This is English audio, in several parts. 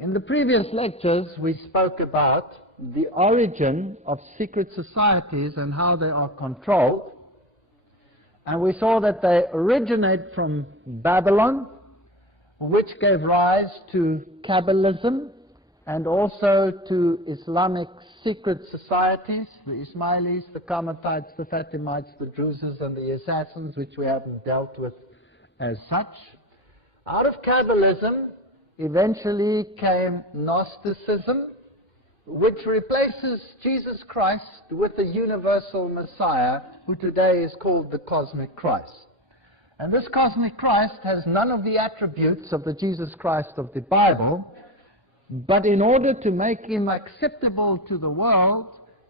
In the previous lectures, we spoke about the origin of secret societies and how they are controlled. And we saw that they originate from Babylon, which gave rise to Kabbalism and also to Islamic secret societies, the Ismailis, the Qarmatites, the Fatimites, the Druzes, and the Assassins, which we haven't dealt with as such. Out of Kabbalism eventually came Gnosticism, which replaces Jesus Christ with the universal Messiah, who today is called the cosmic Christ. And this cosmic Christ has none of the attributes of the Jesus Christ of the Bible, but in order to make him acceptable to the world,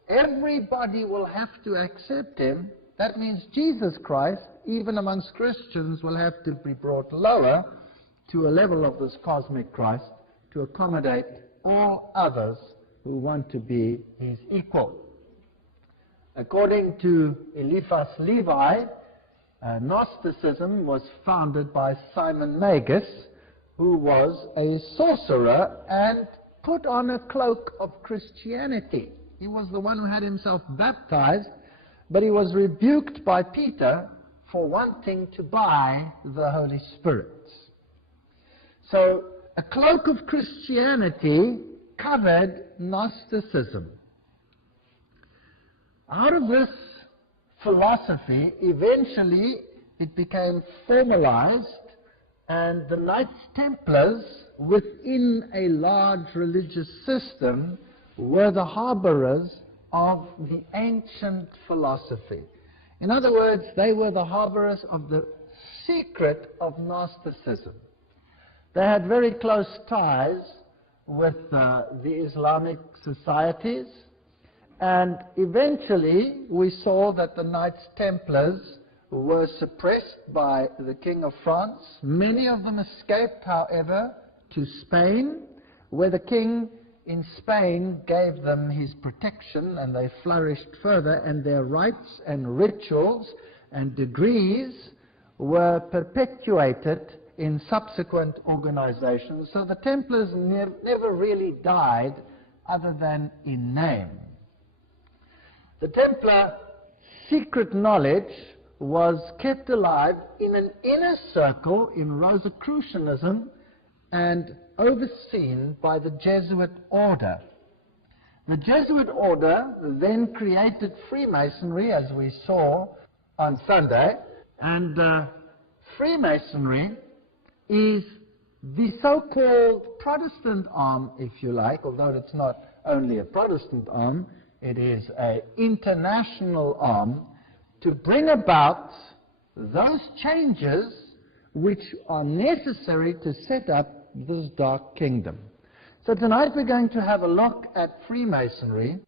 everybody will have to accept him. That means Jesus Christ, even amongst Christians, will have to be brought lower to a level of this cosmic Christ to accommodate all others who want to be his equal. According to Eliphas Levi, Gnosticism was founded by Simon Magus, who was a sorcerer and put on a cloak of Christianity. He was the one who had himself baptized, but he was rebuked by Peter for wanting to buy the Holy Spirit. So a cloak of Christianity covered Gnosticism. Out of this philosophy, eventually it became formalized, and the Knights Templars, within a large religious system, were the harborers of the ancient philosophy. In other words, they were the harborers of the secret of Gnosticism. They had very close ties with the Islamic societies, and eventually we saw that the Knights Templars were suppressed by the King of France. Many of them escaped, however, to Spain, where the king in Spain gave them his protection, and they flourished further, and their rites and rituals and degrees were perpetuated in subsequent organizations. So the Templars never really died other than in name. The Templar secret knowledge was kept alive in an inner circle in Rosicrucianism and overseen by the Jesuit order. The Jesuit order then created Freemasonry, as we saw on Sunday, and Freemasonry is the so-called Protestant arm, if you like, although it's not only a Protestant arm, it is an international arm to bring about those changes which are necessary to set up this dark kingdom. So tonight we're going to have a look at Freemasonry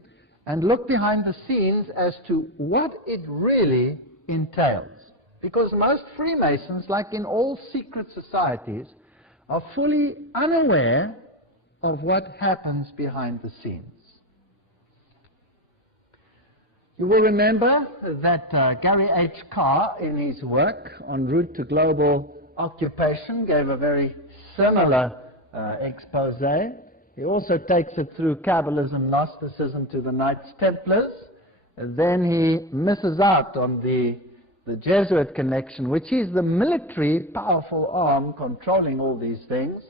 and look behind the scenes as to what it really entails. Because most Freemasons, like in all secret societies, are fully unaware of what happens behind the scenes. You will remember that Gary H. Carr, in his work On Route to Global Occupation, gave a very similar expose. He also takes it through Kabbalism, Gnosticism to the Knights Templars. And then he misses out on the Jesuit connection, which is the military powerful arm controlling all these things.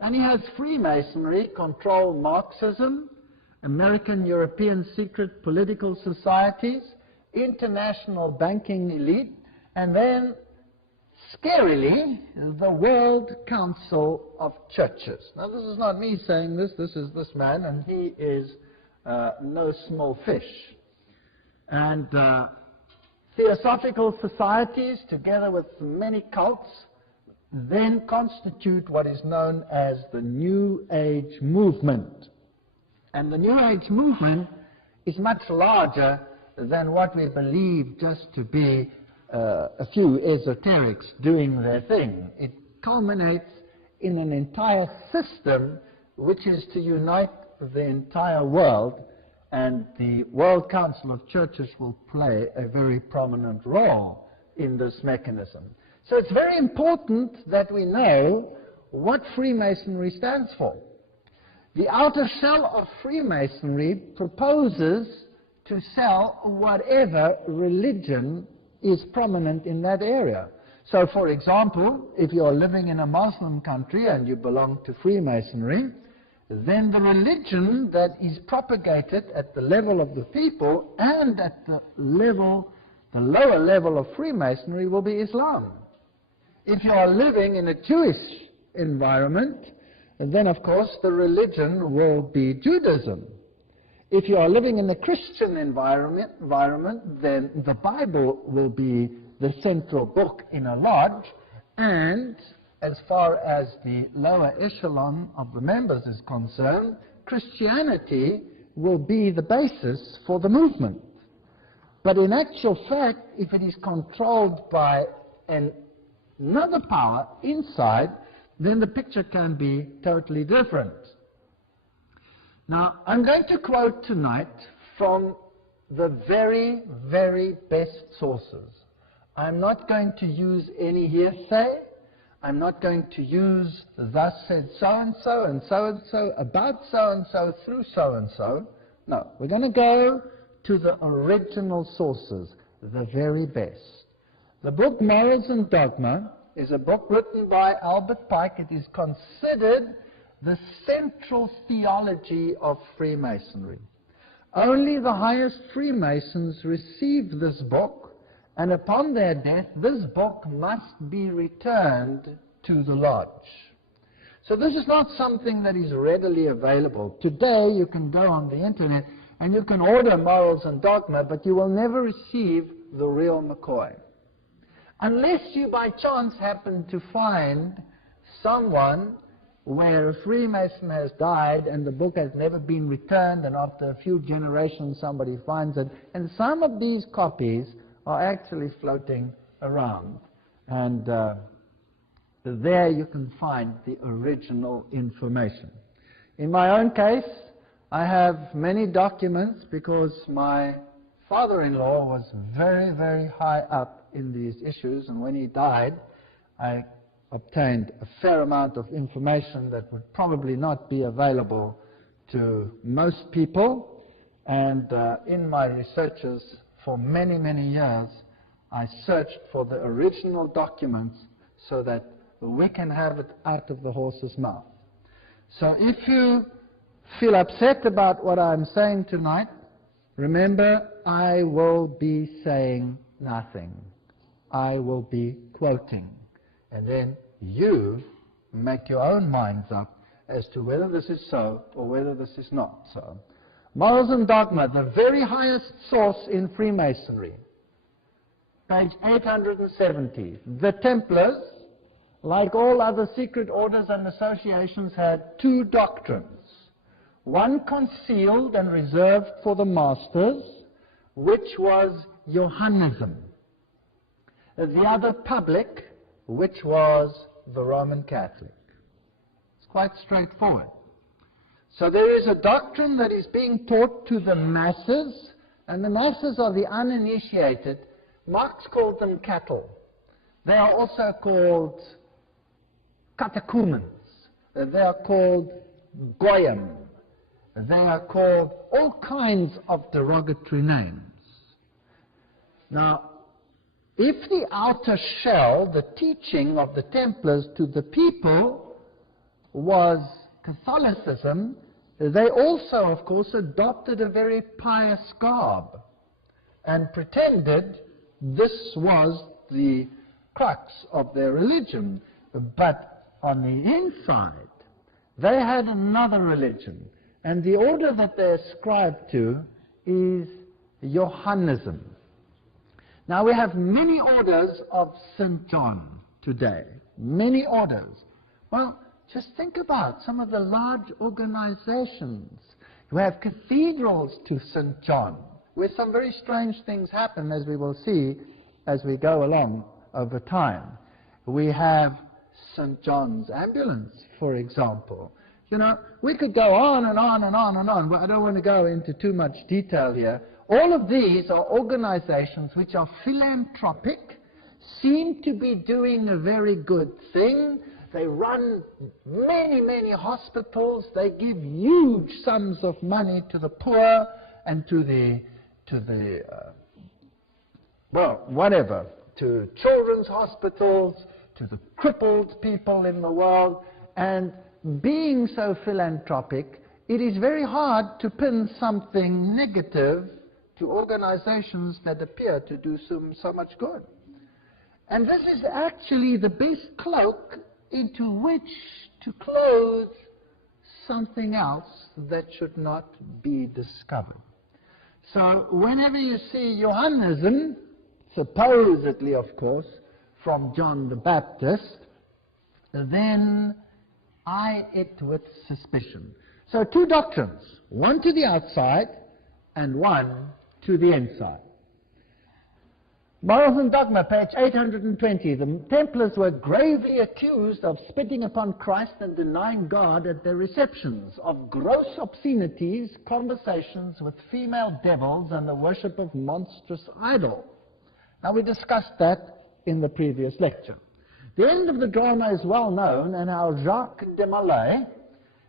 And he has Freemasonry control Marxism, American European secret political societies, international banking elite, and then, scarily, the World Council of Churches. Now, this is not me saying this is this man, and he is no small fish. And theosophical societies, together with many cults, then constitute what is known as the New Age movement. And the New Age movement is much larger than what we believe just to be a few esoterics doing their thing. It culminates in an entire system which is to unite the entire world, and the World Council of Churches will play a very prominent role in this mechanism. So it's very important that we know what Freemasonry stands for. The outer shell of Freemasonry proposes to sell whatever religion is prominent in that area. So, for example, if you are living in a Muslim country and you belong to Freemasonry, then the religion that is propagated at the level of the people and at the lower level of Freemasonry will be Islam. If you are living in a Jewish environment, then of course the religion will be Judaism. If you are living in a Christian environment, then the Bible will be the central book in a lodge, and as far as the lower echelon of the members is concerned, Christianity will be the basis for the movement. But in actual fact, if it is controlled by another power inside, then the picture can be totally different. Now, I'm going to quote tonight from the very, very best sources. I'm not going to use any hearsay. I'm not going to use thus said so-and-so and so-and-so about so-and-so through so-and-so. No, we're going to go to the original sources, the very best. The book Morals and Dogma is a book written by Albert Pike. It is considered the central theology of Freemasonry. Only the highest Freemasons received this book, and upon their death, this book must be returned to the lodge. So this is not something that is readily available. Today, you can go on the internet and you can order Morals and Dogma, but you will never receive the real McCoy. Unless you by chance happen to find someone where a Freemason has died and the book has never been returned, and after a few generations somebody finds it, and some of these copies are actually floating around. And there you can find the original information. In my own case, I have many documents because my father-in-law was very, very high up in these issues, and when he died, I obtained a fair amount of information that would probably not be available to most people. And in my researches for many, many years, I searched for the original documents so that we can have it out of the horse's mouth. So if you feel upset about what I'm saying tonight, remember, I will be saying nothing. I will be quoting. And then you make your own minds up as to whether this is so or whether this is not so. Morals and Dogma, the very highest source in Freemasonry. Page 870. The Templars, like all other secret orders and associations, had two doctrines. One concealed and reserved for the masters, which was Johannism. The other public, which was the Roman Catholic. It's quite straightforward. So there is a doctrine that is being taught to the masses, and the masses are the uninitiated. Marx called them cattle. They are also called catechumens. They are called goyim. They are called all kinds of derogatory names. Now, if the outer shell, the teaching of the Templars to the people, was Catholicism, they also, of course, adopted a very pious garb and pretended this was the crux of their religion. But on the inside, they had another religion, and the order that they ascribe to is Johannism. Now, we have many orders of St. John today, many orders. Well, just think about some of the large organizations. You have cathedrals to St. John, where some very strange things happen, as we will see as we go along over time. We have St. John's Ambulance, for example. You know, we could go on and on and on and on, but I don't want to go into too much detail here. All of these are organizations which are philanthropic, seem to be doing a very good thing. They run many, many hospitals. They give huge sums of money to the poor and to the children's hospitals, to the crippled people in the world. And being so philanthropic, it is very hard to pin something negative to organizations that appear to do so much good. And this is actually the best cloak into which to clothe something else that should not be discovered. So whenever you see Johannism, supposedly, of course, from John the Baptist, then eye it with suspicion. So two doctrines, one to the outside and one to the inside. Morals and Dogma, page 820. The Templars were gravely accused of spitting upon Christ and denying God at their receptions, of gross obscenities, conversations with female devils, and the worship of monstrous idols. Now, we discussed that in the previous lecture. The end of the drama is well known, and how Jacques de Molay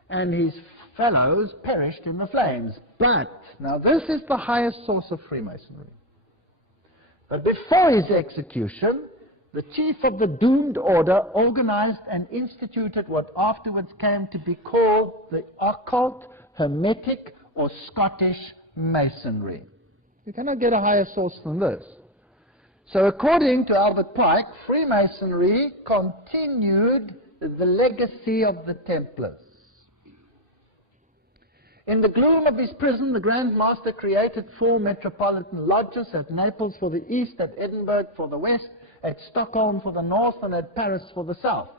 and his fellows perished in the flames. But, now this is the highest source of Freemasonry. But before his execution, the chief of the doomed order organized and instituted what afterwards came to be called the occult, hermetic, or Scottish Masonry. You cannot get a higher source than this. So according to Albert Pike, Freemasonry continued the legacy of the Templars. In the gloom of his prison, the Grand Master created 4 metropolitan lodges, at Naples for the east, at Edinburgh for the west, at Stockholm for the north, and at Paris for the south.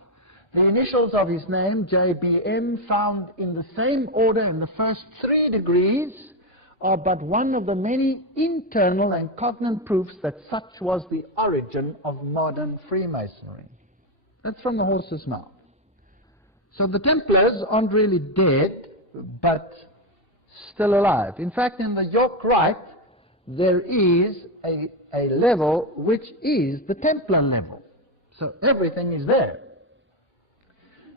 The initials of his name, JBM, found in the same order in the first 3 degrees, are but one of the many internal and cognate proofs that such was the origin of modern Freemasonry. That's from the horse's mouth. So the Templars aren't really dead, but still alive. In fact, in the York Rite, there is a level which is the Templar level. So everything is there.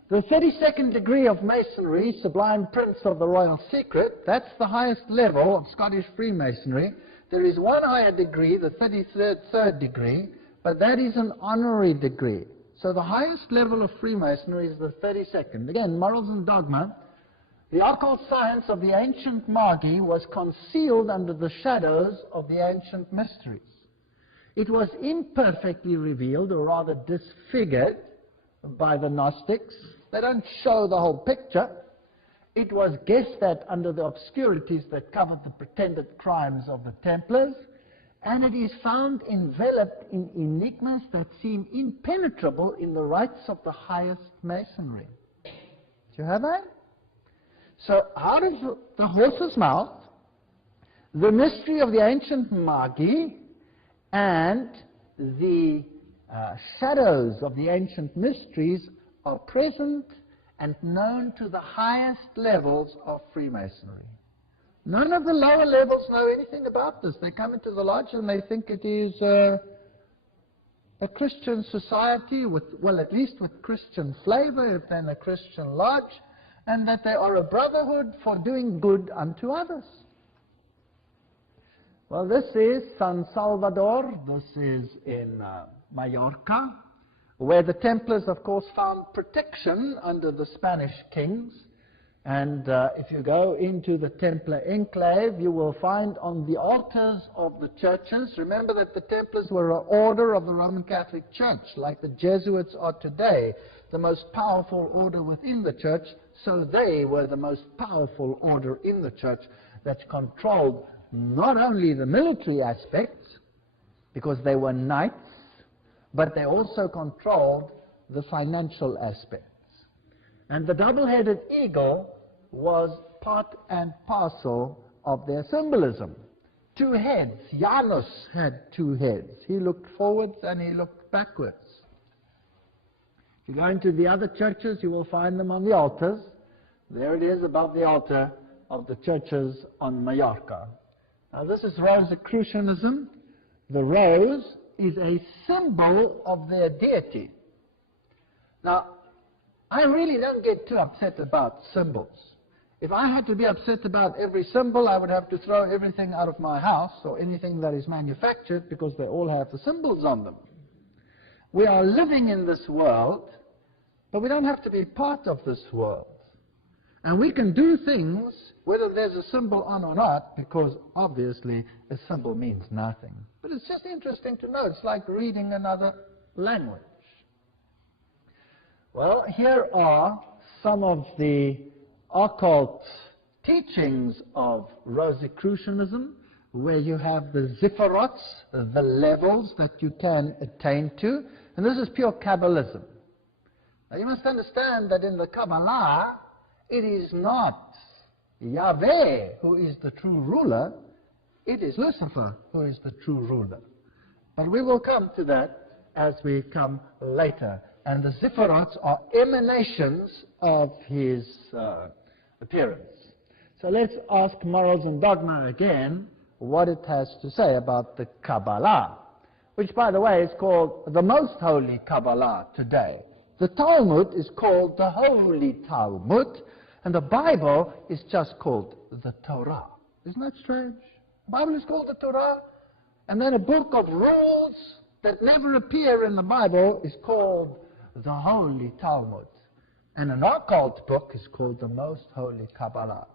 The 32nd degree of Masonry, Sublime Prince of the Royal Secret, that's the highest level of Scottish Freemasonry. There is one higher degree, the 33rd degree, but that is an honorary degree. So the highest level of Freemasonry is the 32nd. Again, Morals and Dogma. The occult science of the ancient Magi was concealed under the shadows of the ancient mysteries. It was imperfectly revealed, or rather disfigured, by the Gnostics. They don't show the whole picture. It was guessed at under the obscurities that covered the pretended crimes of the Templars, and it is found enveloped in enigmas that seem impenetrable in the rites of the highest Masonry. Do you have that? So out of the horse's mouth, the mystery of the ancient Magi and the shadows of the ancient mysteries are present and known to the highest levels of Freemasonry. None of the lower levels know anything about this. They come into the lodge and they think it is a Christian society with, well, at least with Christian flavor, if then a Christian lodge, and that they are a brotherhood for doing good unto others. Well, this is San Salvador. This is in Mallorca, where the Templars, of course, found protection under the Spanish kings. And if you go into the Templar enclave, you will find on the altars of the churches, remember that the Templars were an order of the Roman Catholic Church, like the Jesuits are today, the most powerful order within the church. So they were the most powerful order in the church that controlled not only the military aspects, because they were knights, but they also controlled the financial aspects. And the double-headed eagle was part and parcel of their symbolism. 2 heads. Janus had 2 heads. He looked forwards and he looked backwards. If you go into the other churches, you will find them on the altars. There it is above the altar of the churches on Mallorca. Now this is Rosicrucianism. The rose is a symbol of their deity. Now, I really don't get too upset about symbols. If I had to be upset about every symbol, I would have to throw everything out of my house or anything that is manufactured because they all have the symbols on them. We are living in this world, but we don't have to be part of this world. And we can do things whether there's a symbol on or not, because obviously a symbol means nothing. But it's just interesting to know. It's like reading another language. Well, here are some of the occult teachings of Rosicrucianism, where you have the zipharots, the levels that you can attain to, and this is pure Kabbalism. Now you must understand that in the Kabbalah, it is not Yahweh who is the true ruler, it is Lucifer who is the true ruler. But we will come to that as we come later. And the zipharots are emanations of his appearance. So let's ask Morals and Dogma again what it has to say about the Kabbalah, which, by the way, is called the most holy Kabbalah today. The Talmud is called the Holy Talmud, and the Bible is just called the Torah. Isn't that strange? The Bible is called the Torah, and then a book of rules that never appear in the Bible is called the Holy Talmud. And an occult book is called the Most Holy Kabbalah.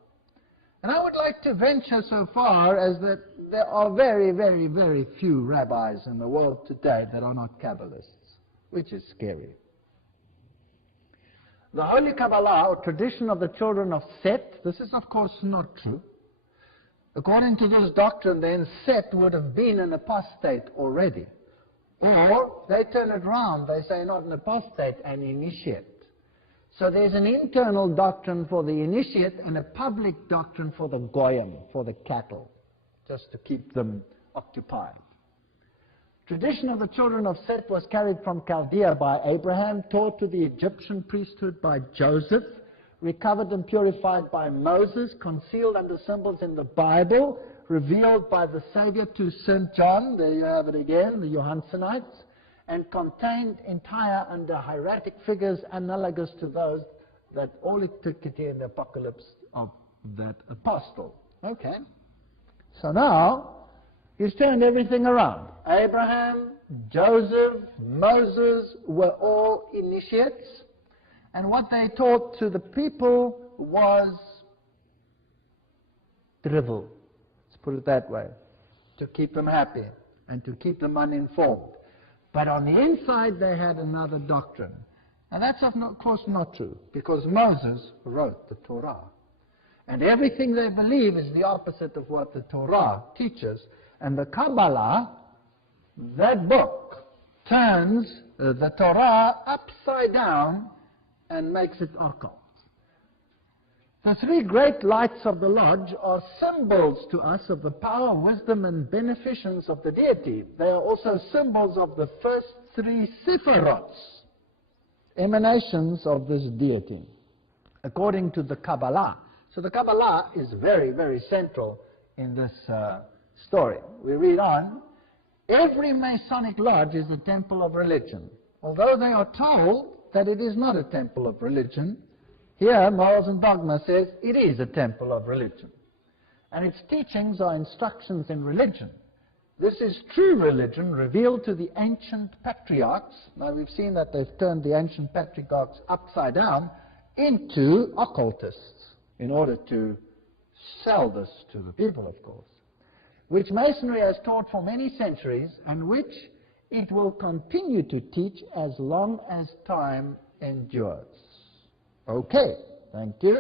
And I would like to venture so far as that there are very, very, very few rabbis in the world today that are not Kabbalists, which is scary. The Holy Kabbalah, or tradition of the children of Seth, this is of course not true. According to this doctrine, then Seth would have been an apostate already. Or they turn it around, they say not an apostate, an initiate. So there's an internal doctrine for the initiate and a public doctrine for the goyim, for the cattle, just to keep them occupied. Tradition of the children of Seth was carried from Chaldea by Abraham, taught to the Egyptian priesthood by Joseph, recovered and purified by Moses, concealed under symbols in the Bible, revealed by the Savior to St. John, there you have it again, the Johansonites, and contained entire under hieratic figures analogous to those that all antiquity in the apocalypse of that apostle. Okay. So now, he's turned everything around. Abraham, Joseph, Moses were all initiates, and what they taught to the people was drivel. Put it that way, to keep them happy and to keep them uninformed. But on the inside, they had another doctrine. And that's, of course, not true, because Moses wrote the Torah. And everything they believe is the opposite of what the Torah teaches. And the Kabbalah, that book, turns the Torah upside down and makes it occult. The three great lights of the lodge are symbols to us of the power, wisdom, and beneficence of the deity. They are also symbols of the first three sephirots, emanations of this deity, according to the Kabbalah. So the Kabbalah is very, very central in this story. We read on. Every Masonic lodge is a temple of religion, although they are told that it is not a temple of religion. Here, Morals and Dogma says it is a temple of religion. And its teachings are instructions in religion. This is true religion revealed to the ancient patriarchs. Now we've seen that they've turned the ancient patriarchs upside down into occultists in order to sell this to the people, of course, which Masonry has taught for many centuries and which it will continue to teach as long as time endures. Okay, thank you.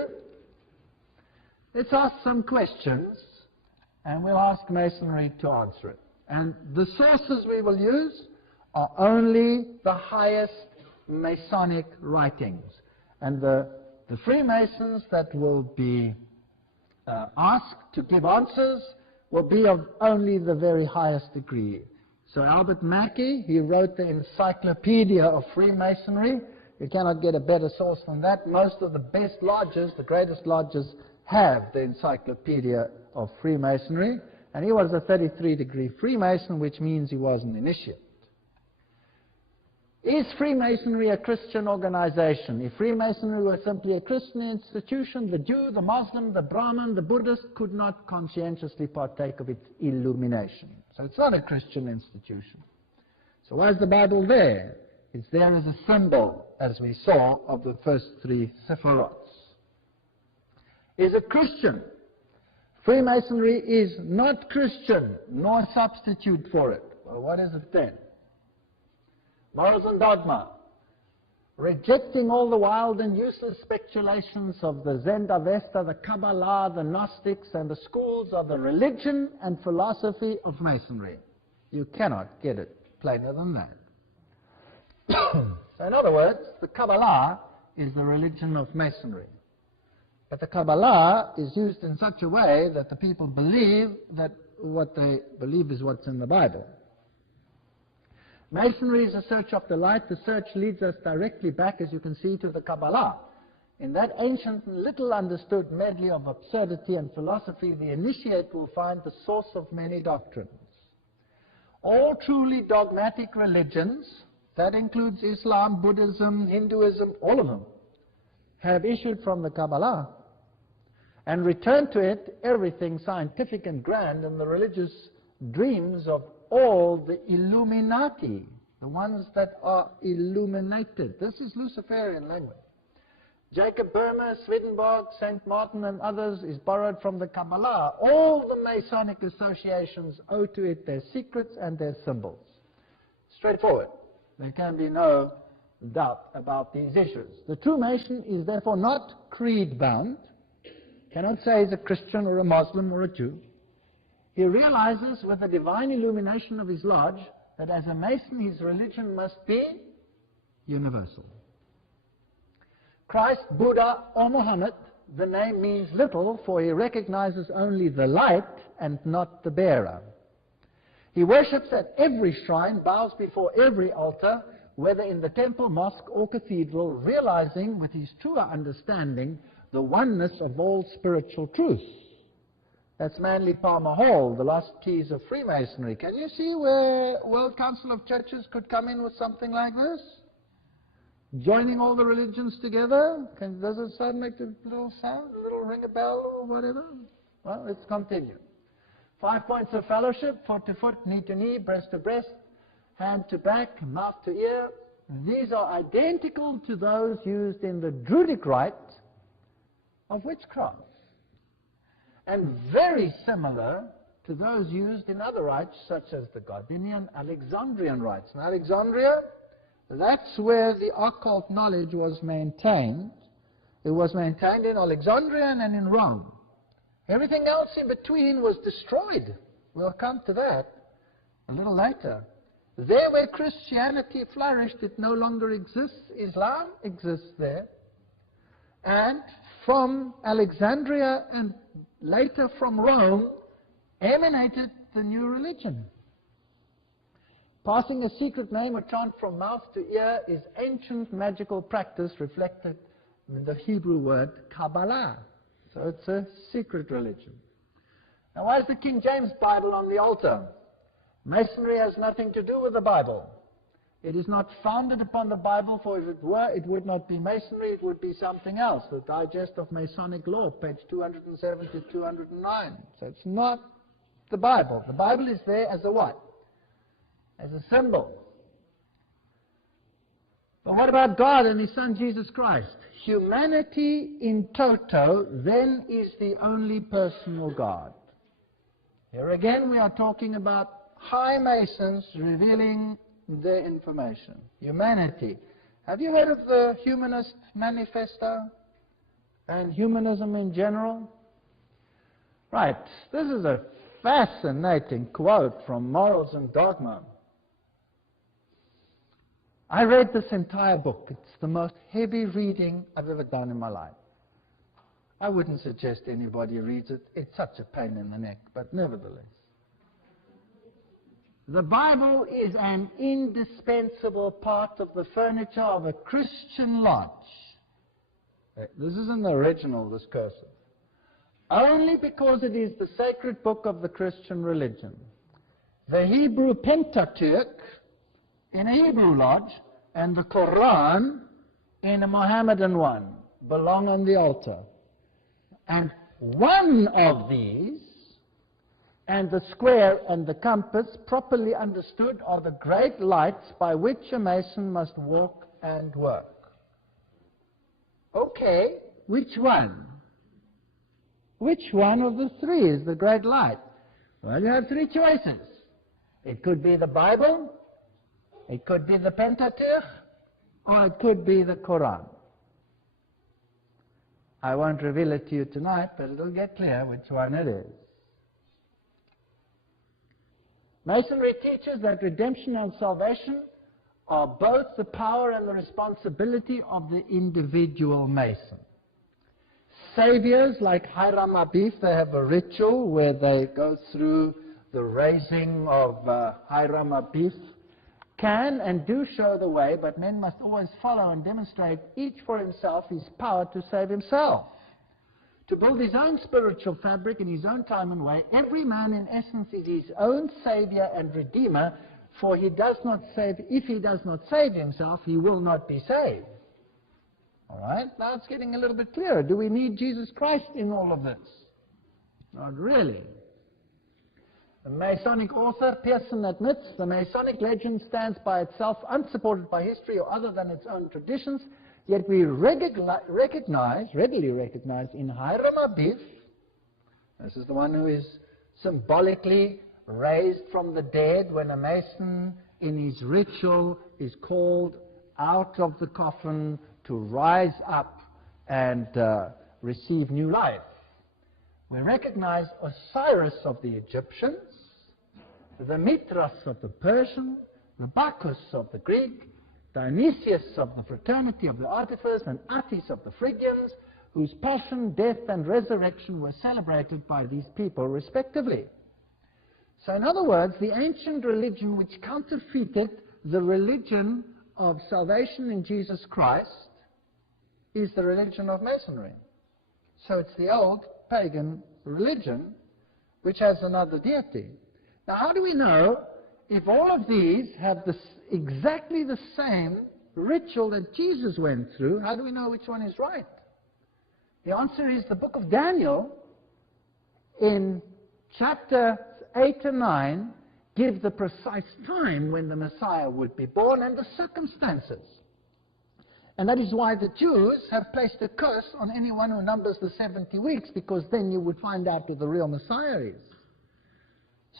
Let's ask some questions, and we'll ask Masonry to answer it. And the sources we will use are only the highest Masonic writings. And the Freemasons that will be asked to give answers will be of only the very highest degree. So Albert Mackey, he wrote the Encyclopedia of Freemasonry. You cannot get a better source than that. Most of the best lodges, the greatest lodges, have the Encyclopedia of Freemasonry. And he was a 33-degree Freemason, which means he was an initiate. Is Freemasonry a Christian organization? If Freemasonry were simply a Christian institution, the Jew, the Muslim, the Brahmin, the Buddhist could not conscientiously partake of its illumination. So it's not a Christian institution. So why is the Bible there? It's there as a symbol, as we saw, of the first three sephirots. Is it Christian? Freemasonry is not Christian, nor a substitute for it. Well, what is it then? Morals and dogma. Rejecting all the wild and useless speculations of the Esta, the Kabbalah, the Gnostics, and the schools of the religion and philosophy of Masonry. You cannot get it plainer than that. So in other words, the Kabbalah is the religion of Masonry. But the Kabbalah is used in such a way that the people believe that what they believe is what's in the Bible. Masonry is a search of the light. The search leads us directly back, as you can see, to the Kabbalah. In that ancient and little understood medley of absurdity and philosophy, the initiate will find the source of many doctrines. All truly dogmatic religions, that includes Islam, Buddhism, Hinduism, all of them, have issued from the Kabbalah and returned to it everything scientific and grand and the religious dreams of all the Illuminati, the ones that are illuminated. This is Luciferian language. Jacob Boehme, Swedenborg, St. Martin and others is borrowed from the Kabbalah. All the Masonic associations owe to it their secrets and their symbols. Straightforward. There can be no doubt about these issues. The true Mason is therefore not creed-bound, cannot say he's a Christian or a Muslim or a Jew. He realizes with the divine illumination of his lodge that as a Mason his religion must be universal. Christ, Buddha, or Muhammad, the name means little, for he recognizes only the light and not the bearer. He worships at every shrine, bows before every altar, whether in the temple, mosque, or cathedral, realizing with his truer understanding the oneness of all spiritual truth. That's Manly Palmer Hall, the lost keys of Freemasonry. Can you see where World Council of Churches could come in with something like this? Joining all the religions together? Does it make a little sound, a little ring a bell or whatever? Well, let's continue. 5 points of fellowship: foot to foot, knee to knee, breast to breast, hand to back, mouth to ear. These are identical to those used in the Druidic rite of witchcraft, and very similar to those used in other rites such as the Gardinian Alexandrian rites. In Alexandria, that's where the occult knowledge was maintained. It was maintained in Alexandria and in Rome. Everything else in between was destroyed. We'll come to that a little later. There where Christianity flourished, it no longer exists. Islam exists there. And from Alexandria and later from Rome emanated the new religion. Passing a secret name or chant from mouth to ear is ancient magical practice reflected in the Hebrew word Kabbalah. So it's a secret religion. Now, why is the King James Bible on the altar? Masonry has nothing to do with the Bible. It is not founded upon the Bible, for if it were, it would not be Masonry, it would be something else. The Digest of Masonic Law, page 207 to 209. So it's not the Bible. The Bible is there as a what? As a symbol. But what about God and His Son Jesus Christ? Humanity in toto then is the only personal God. Here again we are talking about high Masons revealing their information. Humanity. Have you heard of the Humanist Manifesto and humanism in general? Right. This is a fascinating quote from Morals and Dogma. I read this entire book. It's the most heavy reading I've ever done in my life. I wouldn't suggest anybody reads it. It's such a pain in the neck, but nevertheless. The Bible is an indispensable part of the furniture of a Christian lodge. This isn't the original, this cursive. Only because it is the sacred book of the Christian religion. The Hebrew Pentateuch in a Hebrew lodge and the Quran in a Mohammedan one belong on the altar. And one of these, and the square and the compass, properly understood, are the great lights by which a Mason must walk and work. Okay, which one? Which one of the three is the great light? Well, you have three choices. It could be the Bible, it could be the Pentateuch, or it could be the Quran. I won't reveal it to you tonight, but it'll get clear which one it is. Masonry teaches that redemption and salvation are both the power and the responsibility of the individual Mason. Saviors like Hiram Abif, they have a ritual where they go through the raising of Hiram Abif, can and do show the way, but men must always follow and demonstrate each for himself his power to save himself. To build his own spiritual fabric in his own time and way, every man in essence is his own savior and redeemer, for he does not save, if he does not save himself, he will not be saved. All right, now it's getting a little bit clearer. Do we need Jesus Christ in all of this? Not really. The Masonic author Pearson admits the Masonic legend stands by itself, unsupported by history or other than its own traditions, yet we readily recognize in Hiram Abif, this is the one who is symbolically raised from the dead when a Mason in his ritual is called out of the coffin to rise up and receive new life. We recognize Osiris of the Egyptians, the Mithras of the Persian, the Bacchus of the Greek, Dionysius of the fraternity of the Artificers, and Attis of the Phrygians, whose passion, death, and resurrection were celebrated by these people respectively. So in other words, the ancient religion which counterfeited the religion of salvation in Jesus Christ is the religion of Masonry. So it's the old pagan religion which has another deity. Now how do we know if all of these have exactly the same ritual that Jesus went through? How do we know which one is right? The answer is the book of Daniel in chapter 8 and 9 give the precise time when the Messiah would be born and the circumstances. And that is why the Jews have placed a curse on anyone who numbers the 70 weeks, because then you would find out who the real Messiah is.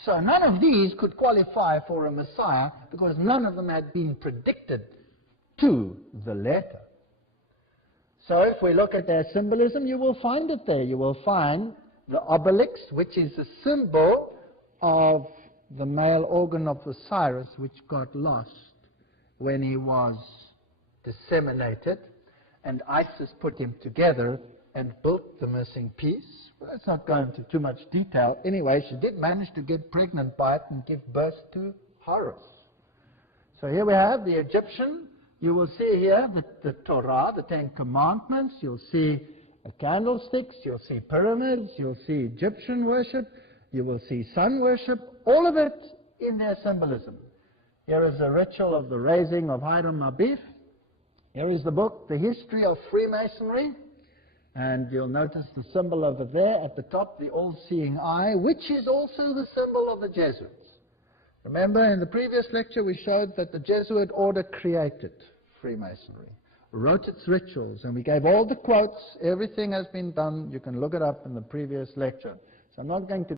So none of these could qualify for a Messiah because none of them had been predicted to the letter. So if we look at their symbolism, you will find it there. You will find the obelix, which is a symbol of the male organ of Osiris, which got lost when he was disseminated, and Isis put him together and built the missing piece. Well, let's not go into too much detail. Anyway, she did manage to get pregnant by it and give birth to Horus. So here we have the Egyptian. You will see here the Torah, the Ten Commandments. You'll see candlesticks. You'll see pyramids. You'll see Egyptian worship. You will see sun worship. All of it in their symbolism. Here is a ritual of the raising of Hiram Abif. Here is the book, The History of Freemasonry, and you'll notice the symbol over there at the top, the all-seeing eye, which is also the symbol of the Jesuits. Remember, in the previous lecture we showed that the Jesuit order created Freemasonry, wrote its rituals, and we gave all the quotes. Everything has been done. You can look it up in the previous lecture. So I'm not going to